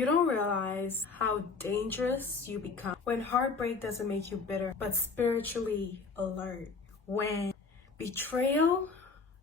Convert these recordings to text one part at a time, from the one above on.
You don't realize how dangerous you become when heartbreak doesn't make you bitter, but spiritually alert. When betrayal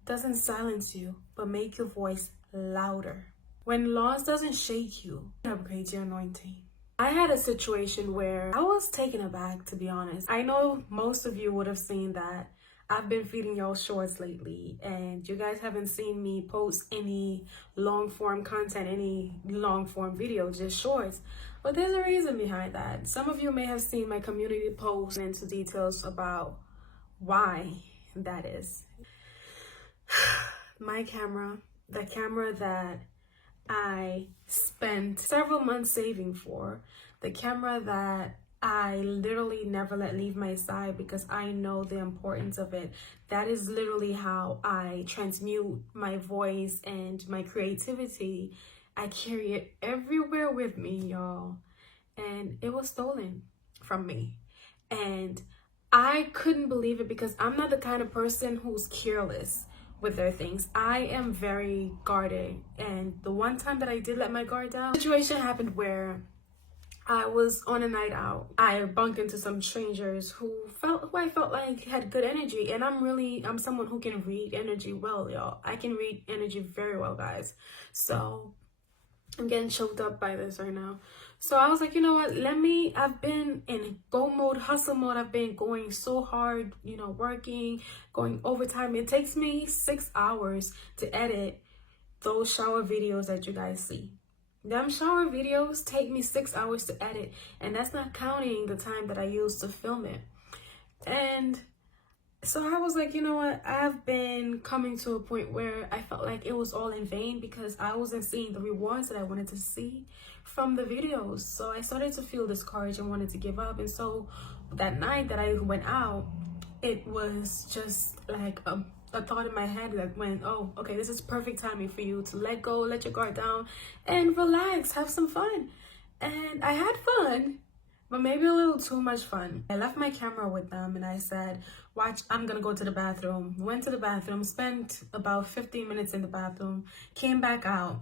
doesn't silence you, but make your voice louder. When loss doesn't shake you, upgrade your anointing. I had a situation where I was taken aback, to be honest. I know most of you would have seen that I've been feeding y'all shorts lately, and you guys haven't seen me post any long form content, any long form video, just shorts. But there's a reason behind that. Some of you may have seen my community post into details about why that is. My camera, the camera that I spent several months saving for, the camera that I literally never let leave my side because I know the importance of it. That is literally how I transmute my voice and my creativity. I carry it everywhere with me, y'all. And it was stolen from me. And I couldn't believe it because I'm not the kind of person who's careless with their things. I am very guarded. And the one time that I did let my guard down, the situation happened where I was on a night out. I bumped into some strangers who I felt like had good energy, and I'm someone who can read energy well, y'all. I can read energy very well, guys. So I'm getting choked up by this right now. So I was like, you know what? I've been in go mode, hustle mode. I've been going so hard, working, going overtime. It takes me 6 hours to edit those shower videos that you guys see. Them shower videos take me 6 hours to edit, and that's not counting the time that I use to film it. And so I was like, you know what? I've been coming to a point where I felt like it was all in vain because I wasn't seeing the rewards that I wanted to see from the videos. So I started to feel discouraged and wanted to give up. And so that night that I went out, it was just like a thought in my head that went, oh, okay, this is perfect timing for you to let go, let your guard down, and relax, have some fun. And I had fun, but maybe a little too much fun. I left my camera with them and I said, watch, I'm gonna go to the bathroom. Went to the bathroom, spent about 15 minutes in the bathroom, came back out.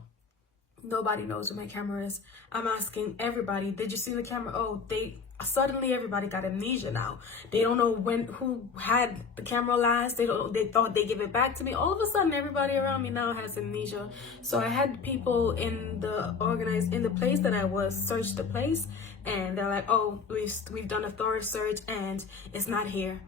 Nobody knows where my camera is. I'm asking everybody, did you see the camera? Oh, suddenly everybody got amnesia now. They don't know who had the camera last. They thought they give it back to me. All of a sudden everybody around me now has amnesia. So I had people in the place that I was search the place, and they're like, oh, we've done a thorough search and it's not here.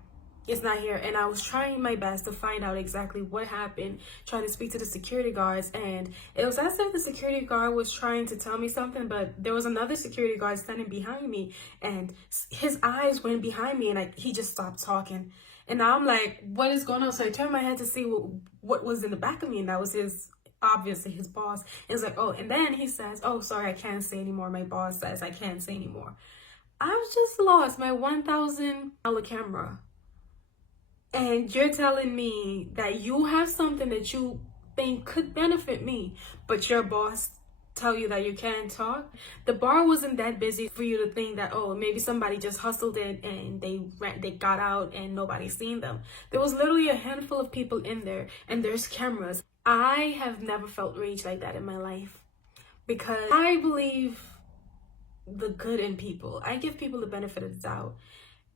It's not here. And I was trying my best to find out exactly what happened, trying to speak to the security guards. And it was as if the security guard was trying to tell me something, but there was another security guard standing behind me and his eyes went behind me and he just stopped talking. And now I'm like, what is going on? So I turned my head to see what was in the back of me, and that was obviously his boss. And it's like, oh, and then he says, oh, sorry, I can't say anymore. My boss says I can't say anymore. I've just lost my $1,000 camera. And you're telling me that you have something that you think could benefit me, but your boss tell you that you can't talk? The bar wasn't that busy for you to think that, oh, maybe somebody just hustled it and they got out and nobody seen them. There was literally a handful of people in there, and there's cameras. I have never felt rage like that in my life because I believe the good in people. I give people the benefit of the doubt.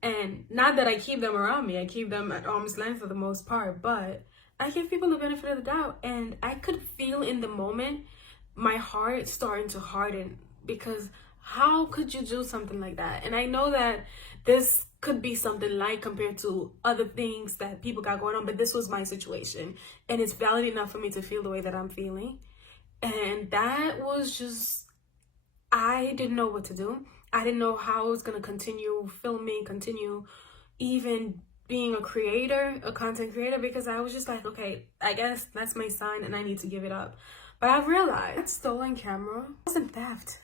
And not that I keep them around me, I keep them at arm's length for the most part, but I give people the benefit of the doubt. And I could feel in the moment my heart starting to harden, because how could you do something like that? And I know that this could be something light compared to other things that people got going on, but this was my situation. And it's valid enough for me to feel the way that I'm feeling. And that was just, I didn't know what to do. I didn't know how I was going to continue filming, continue even being a creator, a content creator, because I was just like, okay, I guess that's my sign and I need to give it up. But I've realized that stolen camera wasn't theft.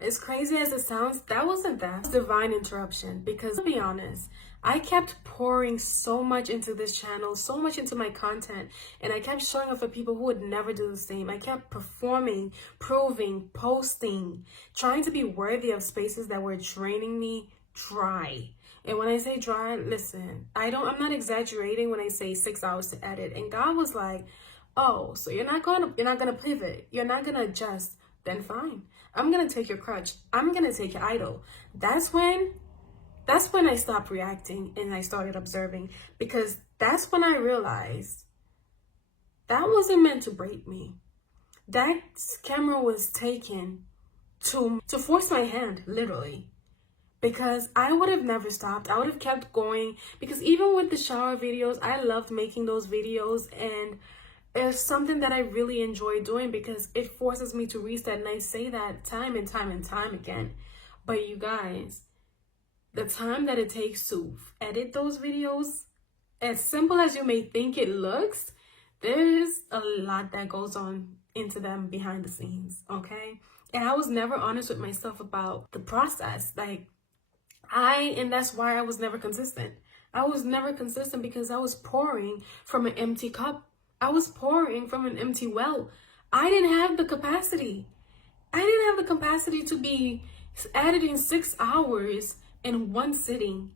As crazy as it sounds, that wasn't theft. It was divine interruption, because to be honest, I kept pouring so much into this channel, so much into my content, and I kept showing up for people who would never do the same. I kept performing, proving, posting, trying to be worthy of spaces that were draining me dry. And when I say dry, listen, I'm not exaggerating when I say 6 hours to edit. And God was like, oh, so you're not gonna pivot, you're not gonna adjust, then fine. I'm gonna take your crutch. I'm gonna take your idol. That's when I stopped reacting and I started observing, because that's when I realized that wasn't meant to break me. That camera was taken to force my hand, literally. Because I would have never stopped. I would have kept going. Because even with the shower videos, I loved making those videos. And it's something that I really enjoy doing because it forces me to reset. And I say that time and time and time again. But you guys, the time that it takes to edit those videos, as simple as you may think it looks, there's a lot that goes on into them behind the scenes, okay? And I was never honest with myself about the process. And that's why I was never consistent. I was never consistent because I was pouring from an empty cup. I was pouring from an empty well. I didn't have the capacity. I didn't have the capacity to be editing 6 hours in one sitting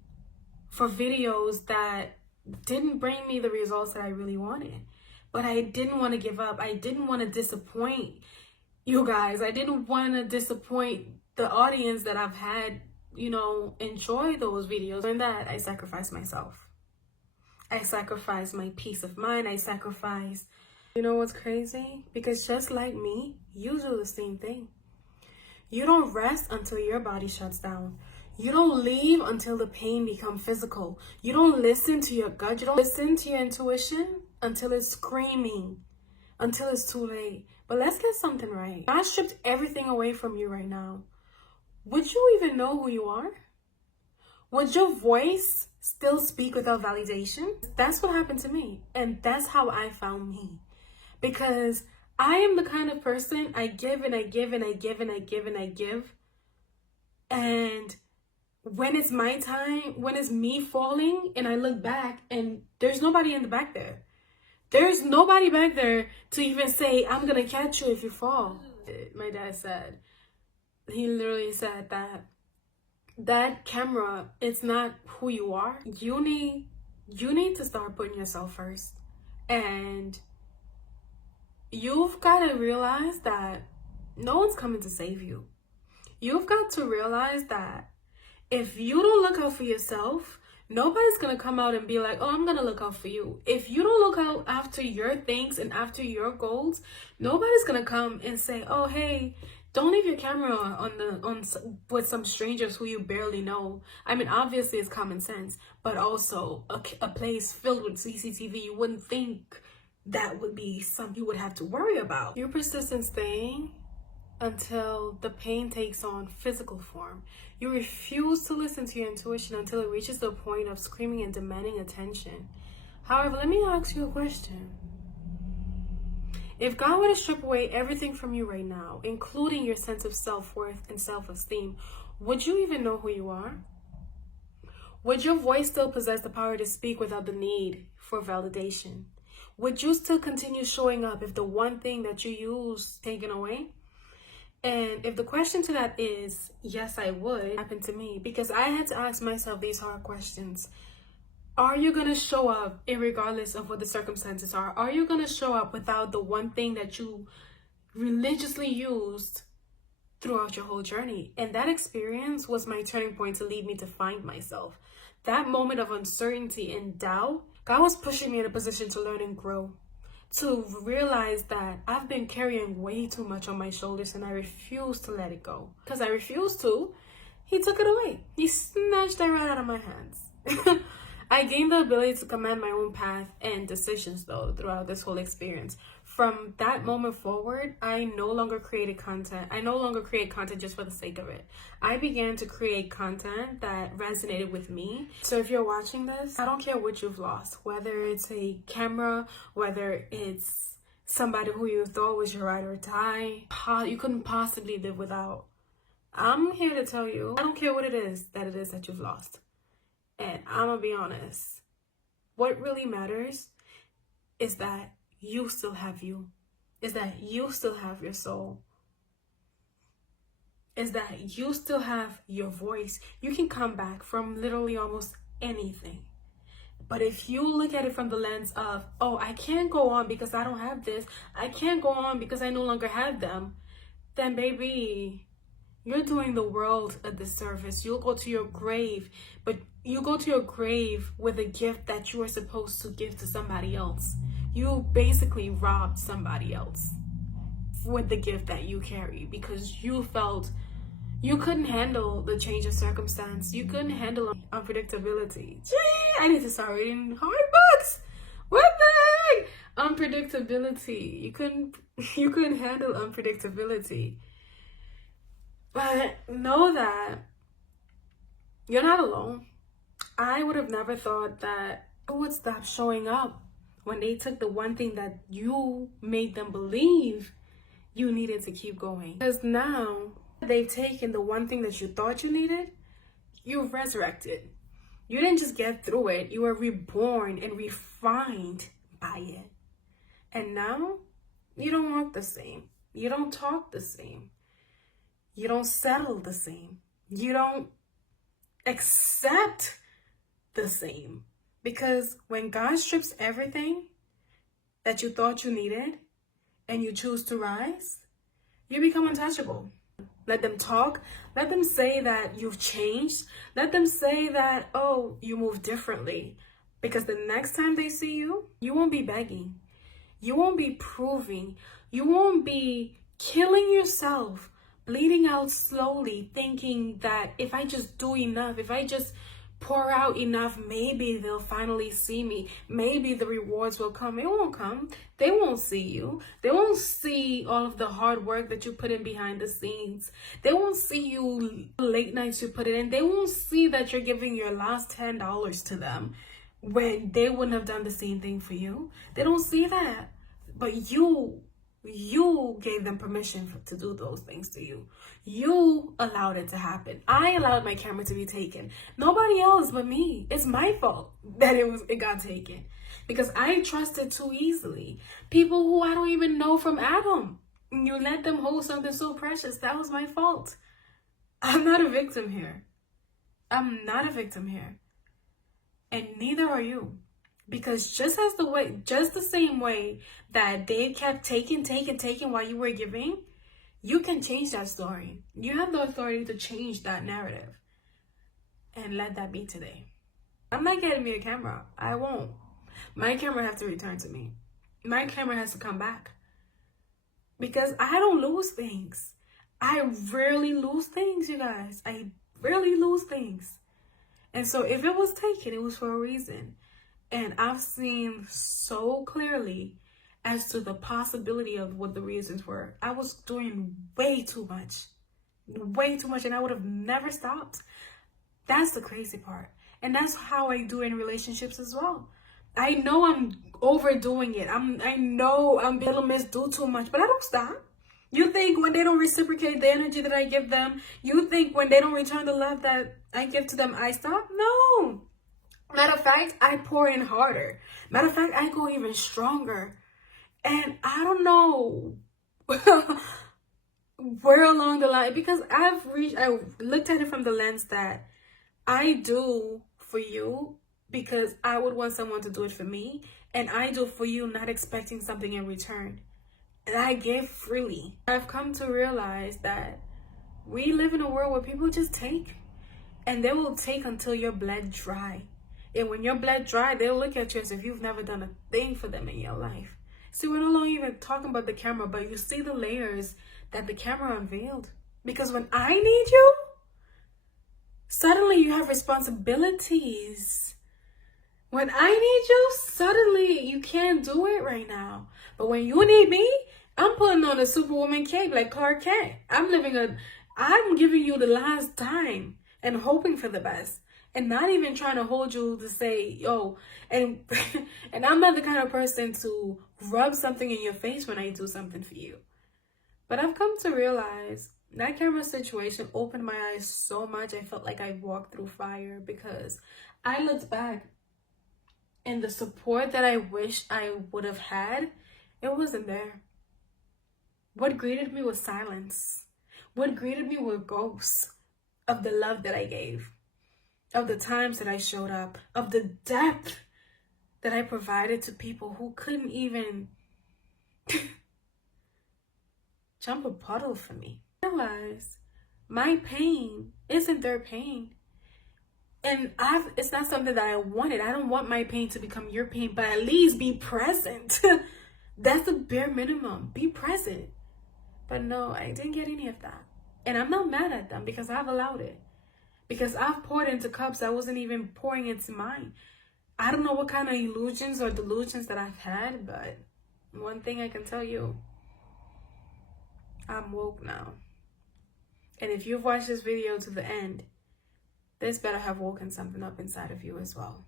for videos that didn't bring me the results that I really wanted. But I didn't want to give up. I didn't want to disappoint you guys. I didn't want to disappoint the audience that I've had, enjoy those videos. And that I sacrificed myself. I sacrificed my peace of mind. I sacrificed, you know what's crazy? Because just like me, you do the same thing. You don't rest until your body shuts down. You don't leave until the pain becomes physical. You don't listen to your gut. You don't listen to your intuition until it's screaming, until it's too late. But let's get something right. I stripped everything away from you right now. Would you even know who you are? Would your voice still speak without validation? That's what happened to me. And that's how I found me. Because I am the kind of person, I give and I give and I give and I give and I give. And when it's my time, when it's me falling and I look back and there's nobody in the back there. There's nobody back there to even say, I'm going to catch you if you fall. My dad said, he literally said that camera, it's not who you are. You need to start putting yourself first. And you've got to realize that no one's coming to save you. You've got to realize that if you don't look out for yourself, nobody's going to come out and be like, oh, I'm going to look out for you. If you don't look out after your things and after your goals, nobody's going to come and say, oh, hey, don't leave your camera on with some strangers who you barely know. I mean, obviously it's common sense, but also a place filled with CCTV, you wouldn't think that would be something you would have to worry about. You persist in staying until the pain takes on physical form. You refuse to listen to your intuition until it reaches the point of screaming and demanding attention. However, let me ask you a question. If God were to strip away everything from you right now, including your sense of self-worth and self-esteem, would you even know who you are? Would your voice still possess the power to speak without the need for validation? Would you still continue showing up if the one thing that you use taken away? And if the question to that is, yes, I would, it happened to me because I had to ask myself these hard questions. Are you going to show up regardless of what the circumstances are? Are you going to show up without the one thing that you religiously used throughout your whole journey? And that experience was my turning point to lead me to find myself. That moment of uncertainty and doubt, God was pushing me in a position to learn and grow. To realize that I've been carrying way too much on my shoulders and I refuse to let it go. Because I refused to, He took it away. He snatched it right out of my hands. I gained the ability to command my own path and decisions though throughout this whole experience. From that moment forward, I no longer created content. I no longer create content just for the sake of it. I began to create content that resonated with me. So if you're watching this, I don't care what you've lost, whether it's a camera, whether it's somebody who you thought was your ride or die, you couldn't possibly live without. I'm here to tell you, I don't care what it is that you've lost. And I'm gonna be honest, what really matters is that you still have you, is that you still have your soul, is that you still have your voice. You can come back from literally almost anything. But if you look at it from the lens of, oh, I can't go on because I don't have this, I can't go on because I no longer have them, then baby, you're doing the world a disservice. You'll go to your grave, but you go to your grave with a gift that you were supposed to give to somebody else. You basically robbed somebody else with the gift that you carry because you felt you couldn't handle the change of circumstance. You couldn't handle unpredictability. Gee, I need to start reading hard books. What the heck? Unpredictability. You couldn't handle unpredictability. But know that you're not alone. I would have never thought that I would stop showing up when they took the one thing that you made them believe you needed to keep going. Because now they've taken the one thing that you thought you needed, you've resurrected. You didn't just get through it, you were reborn and refined by it. And now you don't walk the same. You don't talk the same. You don't settle the same. You don't accept the same. Because when God strips everything that you thought you needed and you choose to rise, you become untouchable. Let them talk. Let them say that you've changed. Let them say that, oh, you move differently. Because the next time they see you, you won't be begging. You won't be proving. You won't be killing yourself, bleeding out slowly, thinking that if I just do enough, if I just pour out enough, maybe they'll finally see me. Maybe the rewards will come. It won't come. They won't see you. They won't see all of the hard work that you put in behind the scenes. They won't see you late nights you put it in. They won't see that you're giving your last $10 to them when they wouldn't have done the same thing for you. They don't see that. But you gave them permission to do those things to you. You allowed it to happen. I allowed my camera to be taken. Nobody else but me. It's my fault that it got taken. Because I trusted too easily. People who I don't even know from Adam. You let them hold something so precious. That was my fault. I'm not a victim here. I'm not a victim here. And neither are you. Because just the same way that they kept taking while you were giving, you can change that story. You have the authority to change that narrative. And let that be today. I'm not getting me a camera. I won't. My camera has to return to me. My camera has to come back. Because I don't lose things. I rarely lose things, you guys. I rarely lose things. And so if it was taken, it was for a reason. And I've seen so clearly as to the possibility of what the reasons were. I was doing way too much, and I would have never stopped. That's the crazy part. And that's how I do in relationships as well. I know I'm overdoing it. I know I'm little miss do too much, but I don't stop. You think when they don't reciprocate the energy that I give them, you think when they don't return the love that I give to them, I stop? No. Matter of fact, I pour in harder. Matter of fact, I go even stronger. And I don't know where along the line, because I looked at it from the lens that I do for you because I would want someone to do it for me. And I do for you not expecting something in return. And I give freely. I've come to realize that we live in a world where people just take. And they will take until your blood dry. And when your blood dry, they'll look at you as if you've never done a thing for them in your life. See, we're no longer even talking about the camera, but you see the layers that the camera unveiled. Because when I need you, suddenly you have responsibilities. When I need you, suddenly you can't do it right now. But when you need me, I'm putting on a Superwoman cape like Clark Kent. I'm giving you the last time and hoping for the best. And not even trying to hold you to say, yo, and I'm not the kind of person to rub something in your face when I do something for you. But I've come to realize that camera situation opened my eyes so much. I felt like I walked through fire because I looked back and the support that I wish I would have had, it wasn't there. What greeted me was silence. What greeted me were ghosts of the love that I gave. Of the times that I showed up, of the depth that I provided to people who couldn't even jump a puddle for me. I realize my pain isn't their pain. And it's not something that I wanted. I don't want my pain to become your pain, but at least be present. That's the bare minimum. Be present. But no, I didn't get any of that. And I'm not mad at them because I've allowed it. Because I've poured into cups that wasn't even pouring into mine. I don't know what kind of illusions or delusions that I've had, but one thing I can tell you, I'm woke now. And if you've watched this video to the end, this better have woken something up inside of you as well.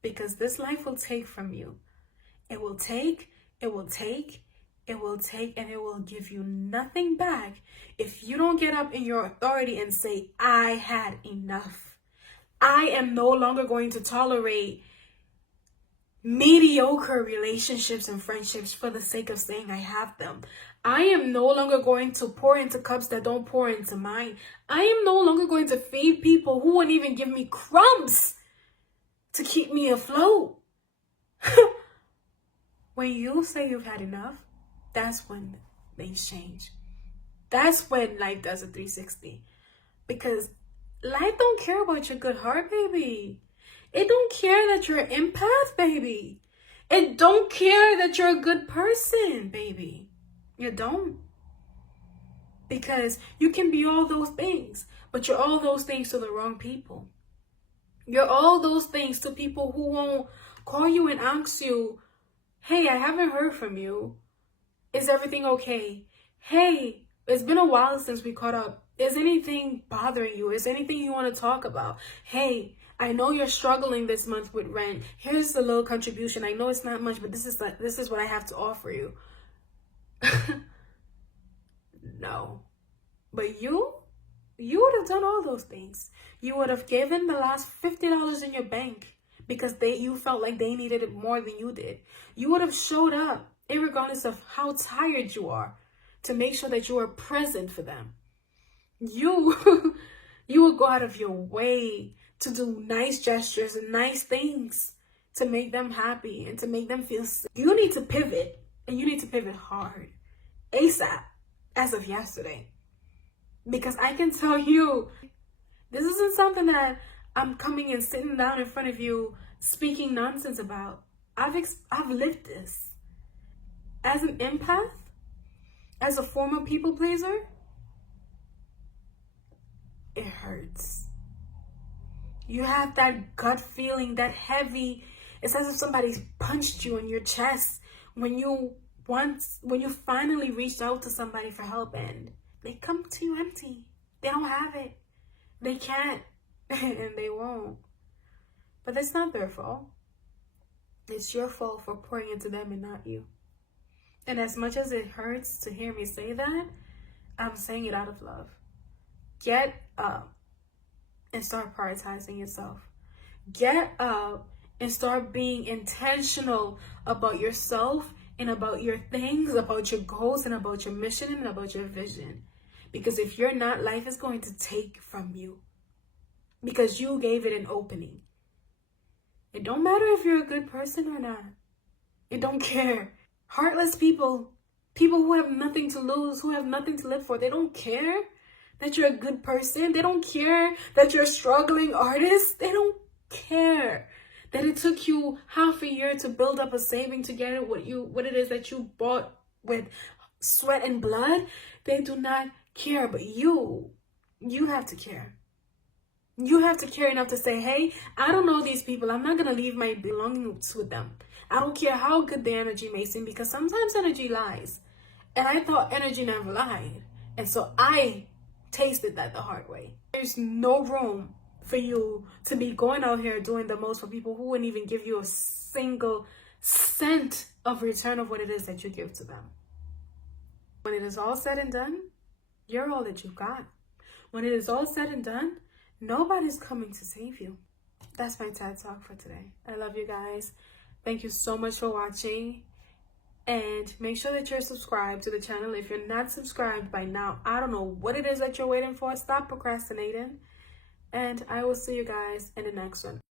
Because this life will take from you. It will take, it will take, it will take, and it will give you nothing back if you don't get up in your authority and say, I had enough. I am no longer going to tolerate mediocre relationships and friendships for the sake of saying I have them. I am no longer going to pour into cups that don't pour into mine. I am no longer going to feed people who won't even give me crumbs to keep me afloat. When you say you've had enough, that's when things change. That's when life does a 360. Because life don't care about your good heart, baby. It don't care that you're an empath, baby. It don't care that you're a good person, baby. You don't. Because you can be all those things, but you're all those things to the wrong people. You're all those things to people who won't call you and ask you, hey, I haven't heard from you. Is everything okay? Hey, it's been a while since we caught up. Is anything bothering you? Is anything you want to talk about? Hey, I know you're struggling this month with rent. Here's a little contribution. I know it's not much, but this is what I have to offer you. No. But you would have done all those things. You would have given the last $50 in your bank because you felt like they needed it more than you did. You would have showed up, irregardless of how tired you are, to make sure that you are present for them. You would go out of your way to do nice gestures and nice things to make them happy and to make them feel safe. You need to pivot, and you need to pivot hard, ASAP, as of yesterday. Because I can tell you, this isn't something that I'm coming and sitting down in front of you speaking nonsense about. I've lived this. As an empath, as a former people pleaser, it hurts. You have that gut feeling, that heavy, it's as if somebody's punched you in your chest when you finally reached out to somebody for help and they come to you empty. They don't have it. They can't. And they won't. But that's not their fault. It's your fault for pouring into them and not you. And as much as it hurts to hear me say that, I'm saying it out of love. Get up and start prioritizing yourself. Get up and start being intentional about yourself and about your things, about your goals and about your mission and about your vision. Because if you're not, life is going to take from you. Because you gave it an opening. It don't matter if you're a good person or not. It don't care. Heartless people, people who have nothing to lose, who have nothing to live for, they don't care that you're a good person. They don't care that you're a struggling artist. They don't care that it took you half a year to build up a saving to get what it is that you bought with sweat and blood. They do not care, but you have to care. You have to care enough to say, hey, I don't know these people. I'm not going to leave my belongings with them. I don't care how good the energy may seem, because sometimes energy lies. And I thought energy never lied. And so I tasted that the hard way. There's no room for you to be going out here doing the most for people who wouldn't even give you a single cent of return of what it is that you give to them. When it is all said and done, you're all that you've got. When it is all said and done, nobody's coming to save you. That's my TED Talk for today. I love you guys. Thank you so much for watching. And make sure that you're subscribed to the channel. If you're not subscribed by now, I don't know what it is that you're waiting for. Stop procrastinating. And I will see you guys in the next one.